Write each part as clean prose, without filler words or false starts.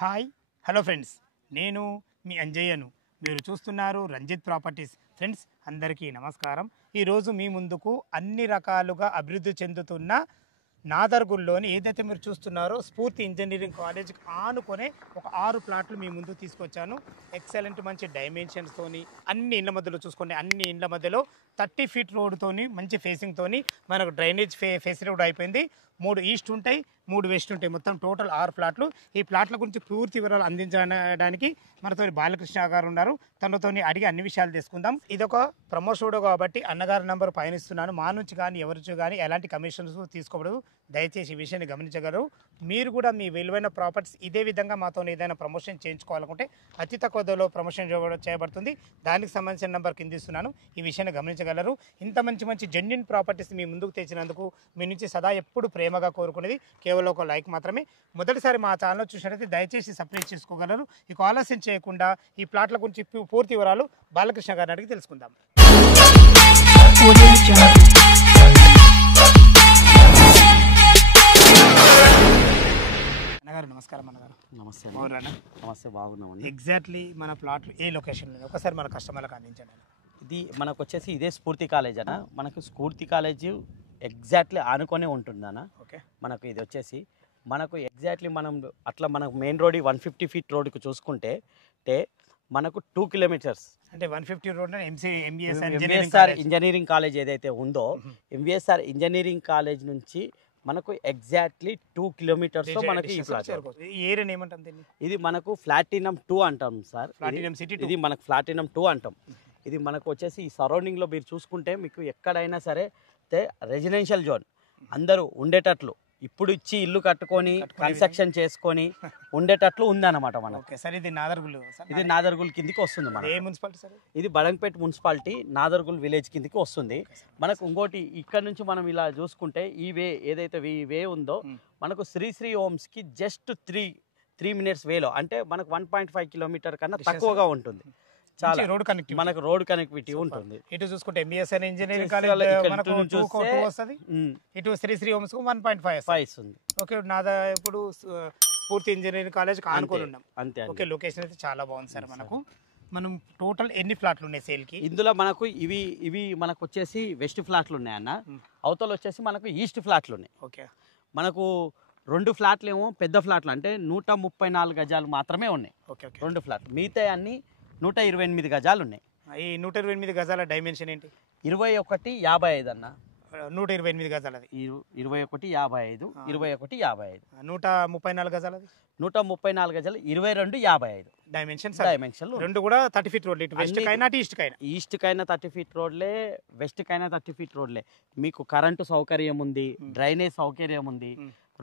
Hi hello friends, నేను మీ అంజయ్యను. మీరు చూస్తున్నారు రంజిత్ ప్రాపర్టీస్. ఫ్రెండ్స్ అందరికీ నమస్కారం. ఈరోజు మీ ముందుకు అన్ని రకాలుగా అభివృద్ధి చెందుతున్న నాదర్గుల్లోని ఏదైతే మీరు చూస్తున్నారో స్ఫూర్తి ఇంజనీరింగ్ కాలేజ్కి ఆనుకునే ఒక 6 ప్లాట్లు మీ ముందు తీసుకొచ్చాను. ఎక్సలెంట్ మంచి డైమెన్షన్స్తోని అన్ని ఇండ్ల మధ్యలో చూసుకోండి. అన్ని ఇండ్ల మధ్యలో 30 ఫీట్ రోడ్తోని మంచి ఫేసింగ్తోని మనకు డ్రైనేజ్ ఫెసిలిటీ కూడా అయిపోయింది. 3 ఈస్ట్ ఉంటాయి, 3 వెస్ట్ ఉంటాయి. మొత్తం టోటల్ 6 ప్లాట్లు. ఈ ప్లాట్ల గురించి పూర్తి వివరాలు అందించడానికి మనతో బాలకృష్ణ గారు ఉన్నారు. తనతో అడిగి అన్ని విషయాలు తెలుసుకుందాం. ఇదొక ప్రమోషన్ కాబట్టి అన్నగారి నంబర్ పయనిస్తున్నాను. మా నుంచి కానీ ఎవరి కానీ ఎలాంటి కమిషన్స్ తీసుకోకూడదు. దయచేసి ఈ విషయాన్ని గమనించగలరు. మీరు కూడా మీ విలువైన ప్రాపర్టీస్ ఇదే విధంగా మాతో ఏదైనా ప్రమోషన్ చేయించుకోవాలనుకుంటే అతి తక్కువ ధరలో ప్రమోషన్ చేయబడుతుంది. దానికి సంబంధించిన నెంబర్ కింద ఇస్తున్నాను. ఈ విషయాన్ని గమనించగలరు. ఇంత మంచి జెన్యూన్ ప్రాపర్టీస్ మీ ముందుకు తెచ్చినందుకు మీ నుంచి సదా ఎప్పుడు ప్రేమగా కోరుకునేది కేవలం ఒక లైక్ మాత్రమే. మొదటిసారి మా ఛానల్ చూసినట్లయితే దయచేసి సబ్స్క్రైబ్ చేసుకోగలరు. ఇక ఆలస్యం చేయకుండా ఈ ప్లాట్ల గురించి పూర్తి వివరాలు బాలకృష్ణ గారిని అడిగి తెలుసుకుందాం. అన్నగారు నమస్కారం. అన్నగారు నమస్తే. నమస్తే, బాగున్నామండి. ఎగ్జాక్ట్లీ మన ప్లాట్లు ఏ లొకేషన్లో ఒకసారి మన కస్టమర్లకు అందించండి. ఇది మనకు వచ్చేసి ఇదే స్ఫూర్తి కాలేజ్ అన్న. మనకు స్ఫూర్తి కాలేజ్ ఎగ్జాక్ట్లీ ఆనుకొనే ఉంటుంది అన్న. ఓకే, మనకు ఇది వచ్చేసి మనకు ఎగ్జాక్ట్లీ మనం అట్లా మనకు మెయిన్ రోడ్ 150 ఫీట్ రోడ్కి చూసుకుంటే మనకు 2 కిలోమీటర్స్ అంటే 150 రోడ్ ఎంవిఎస్ఆర్ ఇంజనీరింగ్ కాలేజ్ ఏదైతే ఉందో ఎంవిఎస్ఆర్ ఇంజనీరింగ్ కాలేజ్ నుంచి మనకు ఎగ్జాక్ట్లీ 2 కిలోమీటర్స్ మనకి ఈ ఫ్లాట్. ఏరియా ఏమంటాం దీన్ని? ఇది మనకు ప్లాటినం 2 అంటాం సార్. ప్లాటినం సిటీ ఇది మనకు ప్లాటినం 2 అంటాం. ఇది మనకు వచ్చేసి ఈ సరౌండింగ్లో మీరు చూసుకుంటే మీకు ఎక్కడైనా సరే రెసిడెన్షియల్ జోన్ అందరూ ఉండేటట్లు ఇప్పుడు ఇచ్చి ఇల్లు కట్టుకొని కన్స్ట్రక్షన్ చేసుకొని ఉండేటట్లు ఉందన్నమాట మనకు. ఇది నాదర్గుల్ కిందికి వస్తుంది. ఇది బడంగపేట మున్సిపాలిటీ నాదర్గుల్ విలేజ్ కిందికి వస్తుంది. మనకు ఇంకోటి ఇక్కడ నుంచి మనం ఇలా చూసుకుంటే ఈ వే ఏదైతే ఈ వే ఉందో మనకు శ్రీ హోమ్స్కి జస్ట్ 3 మినిట్స్ వేలో, అంటే మనకు 1.5 కిలోమీటర్ కన్నా తక్కువగా ఉంటుంది. చాలా రోడ్ కనెక్టివిటీ, మనకు రోడ్ కనెక్టివిటీ ఉంటుంది. ఇటు చూసుకుంటే ఎంబీఎస్ఆర్ ఇంజనీరింగ్ కాలేజ్ మనకు 2 వస్తుంది. ఇటు శ్రీ హోమ్స్ 1.5 వస్తుంది. ఓకే, నాదా ఇప్పుడు స్ఫూర్తి ఇంజనీరింగ్ కాలేజ్ ఆనుకొని ఉన్నాం. అంతే. ఓకే, లొకేషన్ అయితే చాలా బాగుంది సార్. మనం టోటల్ ఎన్ని ఫ్లాట్లు ఉన్నాయి సేల్ కి? ఇందులో మనకు ఇవి మనకు వచ్చేసి వెస్ట్ ఫ్లాట్లు ఉన్నాయన్న. అవతల వచ్చేసి మనకు ఈస్ట్ ఫ్లాట్లు ఉన్నాయి. ఓకే, మనకు 2 ఫ్లాట్లు ఏమో పెద్ద ఫ్లాట్లు, అంటే 134 గజాలు మాత్రమే ఉన్నాయి. ఓకే, 2 ఫ్లాట్లు. మిగతా అన్ని 128 గజాలు ఉన్నాయి. ఈ 128 గజాల డైమెన్షన్ ఏంటి? 21.55 అన్న. 128 గజాలది 21.55, 21.55. 134 గజాలది 134 గజాలు 22.55 డైమెన్షన్. రెండు కూడా 30 ఫీట్ రోడ్లు. ఇటు వెస్ట్ కైనా ఈస్ట్ కైనా 30 ఫీట్ రోడ్లే, వెస్ట్ కైనా 30 ఫీట్ రోడ్లే. మీకు కరెంటు సౌకర్యం ఉంది, డ్రైనేజ్ సౌకర్యం ఉంది,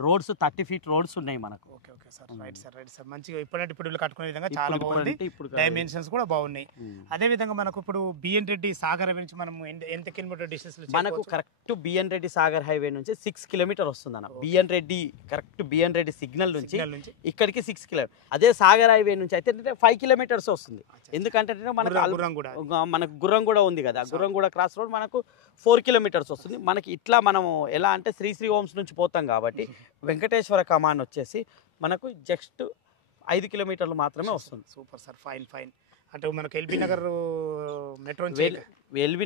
రోడ్స్ 30 ఫీట్ రోడ్స్ ఉన్నాయి మనకు. Okay okay sir, right sir. మంచిగా ఇప్పుడు కట్టుకునే విధంగా చాలా బాగుంది. డైమెన్షన్స్ కూడా బాగున్నాయి. అదే విధంగా మనకు ఇప్పుడు బిఎన్ రెడ్డి సాగర్ హైవే నుంచి మనం ఎంత కిలోమీటర్ డిస్టెన్స్? మనకు correct BN Reddy Sagar highway నుంచి 6 కిలోమీటర్ వస్తుంది అన్న. బిఎన్ రెడ్డి సిగ్నల్ నుంచి ఇక్కడికి 6 కిలోమీటర్. అదే సాగర్ హైవే నుంచి అయితే 5 కిలోమీటర్స్ వస్తుంది. ఎందుకంటే మనకు గుర్రంగూడ ఉంది కదా, గుర్రంగూడ క్రాస్ రోడ్ మనకు 4 కిలోమీటర్స్ వస్తుంది. మనకి ఇట్లా మనము ఎలా అంటే శ్రీ హోమ్స్ నుంచి పోతాం కాబట్టి వెంకటేశ్వర కమాన్ వచ్చేసి మనకు జస్ట్ 5 కిలోమీటర్లు మాత్రమే వస్తుంది. Super sir, fine. అంటే మనకు ఎల్బీ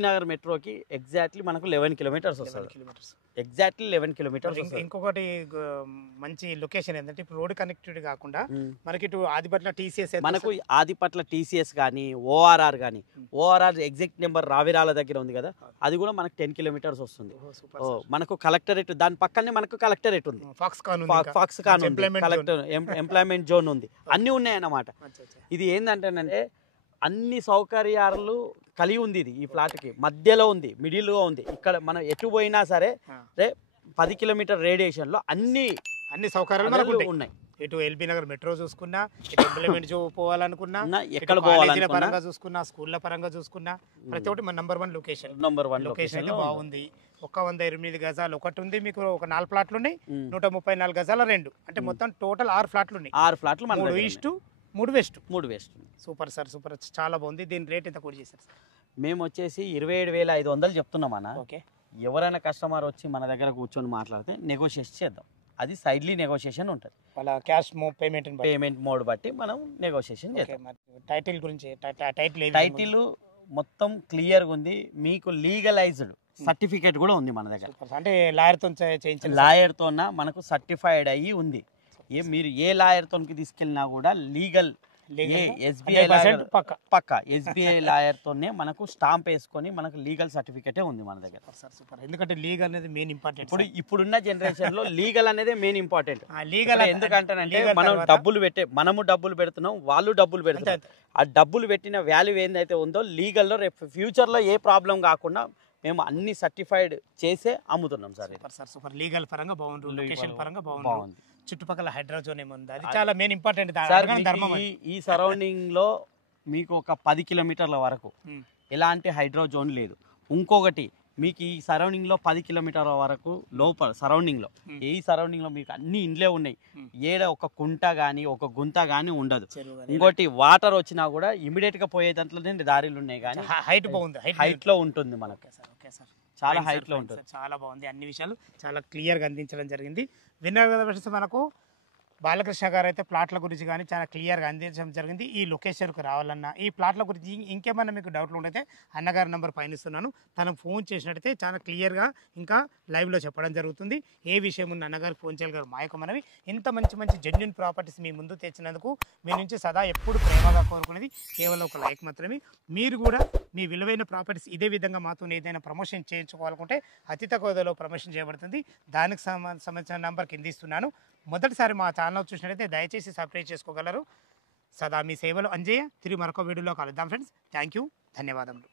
నగర్ మెట్రోకి ఎగ్జాక్ట్లీ మనకు 11 కిలోమీటర్స్ వస్తుంది. Exactly 11 kilometres. ఇంకొకటి మంచి లొకేషన్ ఏంటంటే ఇప్పుడు రోడ్ కనెక్టివిటీ కాకుండా మనకి ఇటు ఆదిపట్ల టీసీఎస్, మనకు ఆదిపట్ల టీసీఎస్ కానీ ఓఆర్ఆర్ ఎగ్జాక్ట్ నెంబర్ రావిరాల దగ్గర ఉంది కదా, అది కూడా మనకు 10 కిలోమీటర్స్ వస్తుంది. మనకు కలెక్టరేట్ దాని పక్కనే మనకు కలెక్టరేట్ ఉంది, ఫాక్స్కాన్ ఉంది, కలెక్టర్ ఎంప్లాయ్మెంట్ జోన్ ఉంది, అన్ని ఉన్నాయన్నమాట. ఇది ఏంటంటే అన్ని సౌకర్యాలు కలిగి ఉంది. ఇది ఈ ఫ్లాట్కి మధ్యలో ఉంది, మిడిల్గా ఉంది. ఇక్కడ మనం ఎటు పోయినా సరే 10 కిలోమీటర్ రేడియేషన్లో అన్ని సౌకర్యాలు ఉన్నాయి. ఇటు ఎల్బీ నగర్ మెట్రో చూసుకున్నా, ఇటు ఎంప్లాయ్మెంట్ పోవాలనుకున్నా, ఎక్కడ పోవాలన్నా పరంగా చూసుకున్నా, స్కూళ్ళ పరంగా చూసుకున్నా, ప్రతి ఒక్కటి మన నంబర్ 1 లొకేషన్ అయితే బాగుంది. 128 గజాలు ఒకటి ఉంది, మీకు ఒక 4 ప్లాట్లు ఉన్నాయి. 134 గజాల 2, అంటే మొత్తం టోటల్ 6 ఫ్లాట్లు ఉన్నాయి. 6 ఫ్లాట్లు, 3 ఈస్ట్ 3 వెస్ట్. సూపర్ సార్, చాలా బాగుంది. దీని రేట్ ఎంత కూడా చేశారు సార్? మేము వచ్చేసి 27,500 చెప్తున్నాం అన్న. ఓకే, ఎవరైనా కస్టమర్ వచ్చి మన దగ్గర కూర్చొని మాట్లాడితే నెగోషియేట్ చేద్దాం. అది సైడ్లీ నెగోషియేషన్ ఉంటుంది. వాళ్ళ క్యాష్ పేమెంట్ పేమెంట్ మోడ్ బట్టి మనం నెగోషియేషన్ చేస్తాం. టైటిల్ గురించి టైటిల్ మొత్తం క్లియర్గా ఉంది, మీకు లీగలైజ్డ్ సర్టిఫికేట్ కూడా ఉంది మన దగ్గర. అంటే లాయర్తో చేయించాలి, లాయర్తో మనకు సర్టిఫైడ్ అయ్యి ఉంది. మీరు ఏ లాయర్తోకి తీసుకెళ్ళినా కూడా లీగల్ ఎస్బీఐ లాయర్ పక్క ఎస్బీఐ లాయర్తోనే మనకు స్టాంప్ వేసుకొని మనకు లీగల్ సర్టిఫికేటే ఉంది మన దగ్గర. సూపర్. ఎందుకంటే లీగల్ అనేది మెయిన్ ఇంపార్టెంట్. ఇప్పుడున్న జనరేషన్ లో లీగల్ అనేది మెయిన్ ఇంపార్టెంట్. లీగల్ ఎందుకంటే మనము డబ్బులు పెడుతున్నాం, వాళ్ళు డబ్బులు పెడుతున్నారు. ఆ డబ్బులు పెట్టిన వాల్యూ ఏందైతే ఉందో లీగల్లో రేపు ఫ్యూచర్ లో ఏ ప్రాబ్లం కాకుండా మేము అన్ని సర్టిఫైడ్ చేసే అమ్ముతున్నాం సార్. సూపర్. లీగల్ పరంగా బాగుంటుంది, లొకేషన్ పరంగా బాగుంది, చుట్టుపక్కల హైడ్రోజోన్ ఏముంది, అది చాలా మెయిన్ ఇంపార్టెంట్. ఈ సరౌండింగ్ లో మీకు ఒక 10 కిలోమీటర్ల వరకు ఎలాంటి హైడ్రోజోన్ లేదు. ఇంకొకటి మీకు ఈ సరౌండింగ్ లో 10 కిలోమీటర్ల వరకు లోపల సరౌండింగ్ లో మీకు అన్ని ఇండ్లే ఉన్నాయి. ఏడ ఒక కుంట గానీ ఒక గుంత గానీ ఉండదు. ఇంకోటి వాటర్ వచ్చినా కూడా ఇమీడియట్ గా పోయే దాంట్లోనే దారిలు ఉన్నాయి, కానీ హైట్ బాగుంది, హైట్ లో ఉంటుంది మనకు. చాలా హైట్ లో ఉంటుంది. చాలా బాగుంది. అన్ని విషయాలు చాలా క్లియర్ గా అందించడం జరిగింది. విన్నారు కదా మనకు బాలకృష్ణ గారు అయితే ప్లాట్ల గురించి కానీ చాలా క్లియర్గా అందించడం జరిగింది. ఈ లొకేషన్కి రావాలన్నా, ఈ ప్లాట్ల గురించి ఇంకేమైనా మీకు డౌట్లు ఉంటే అన్నగారి నెంబర్ పైన ఇస్తున్నాను, తనకు ఫోన్ చేసినట్టయితే చాలా క్లియర్గా ఇంకా లైవ్లో చెప్పడం జరుగుతుంది. ఏ విషయం ఉన్న అన్నగారికి ఫోన్ చేయగలరు. మా యొక్క మనవి, ఇంత మంచి జెన్యూన్ ప్రాపర్టీస్ మీ ముందు తెచ్చినందుకు మీ నుంచి సదా ఎప్పుడు ప్రేమగా కోరుకునేది కేవలం ఒక లైక్ మాత్రమే. మీరు కూడా మీ విలువైన ప్రాపర్టీస్ ఇదే విధంగా మాతో ఏదైనా ప్రమోషన్ చేయించుకోవాలనుకుంటే అతి తక్కువ ధరలో ప్రమోషన్ చేయబడుతుంది. దానికి సంబంధించిన నెంబర్ కింద ఇస్తున్నాను. మొదటిసారి మా ఛానల్ చూసినట్లయితే దయచేసి సబ్స్క్రైబ్ చేసుకోగలరు. సదా మీ సేవలు అంజయ్య. తిరిగి మరొక వీడియోలో కలుద్దాం ఫ్రెండ్స్. థ్యాంక్ యూ, ధన్యవాదములు.